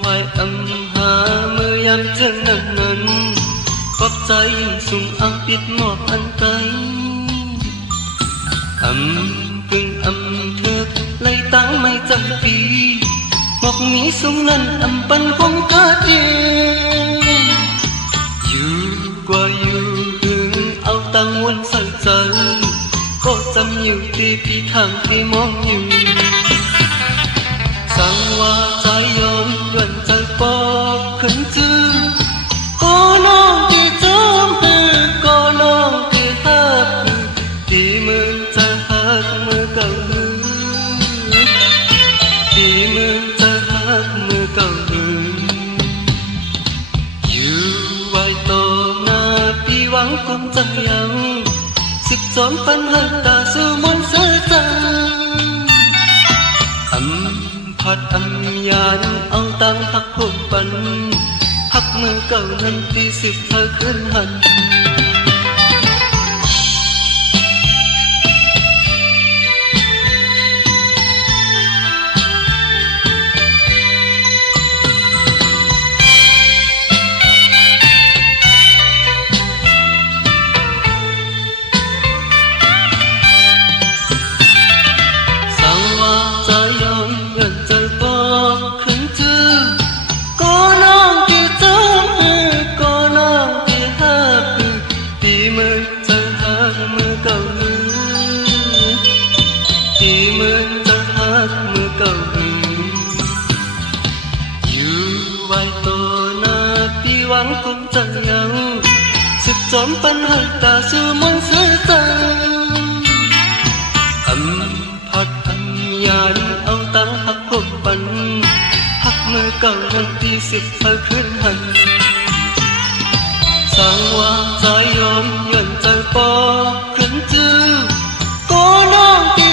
ไว้หาเมื่อยามเจอนั้นขอบใจสุ่มปิดหมอบอันไกลพึ่งเถิดไล่ตั้งไม่จำปีบอกมีสุ่มนั้นปันคงกะเองอยู่กว่าอยู่ถึงเอาตังวนใส่ใจก็จำอยู่ที่พี่ทางที่มองอยู่สั่งว่าใจยอมเลื่อนใจปอกขึ้นจื้อก็น้องที่จมก็น้องที่หักที่มือจะหักมือเก่าที่มือจะหักมือเก่าอยู่ไว้ต่อหน้าพี่หวังคงจะยัง12 ปันหักตาสู่มนต์เสือจังพัดยานเอาตังหักพวกปันหักมือเก่านั้นที่10เธอขึ้นหันหวังคงจะยัง12 ปันหักตาสู่มนต์เสือจังพัดยานเอาตังหักพวกปันหักมือเก่านั้นที่10เธอขึ้นหันสั่งว่าใจยอมเยื่อนใจปอขึ้นจื้อก็น้อง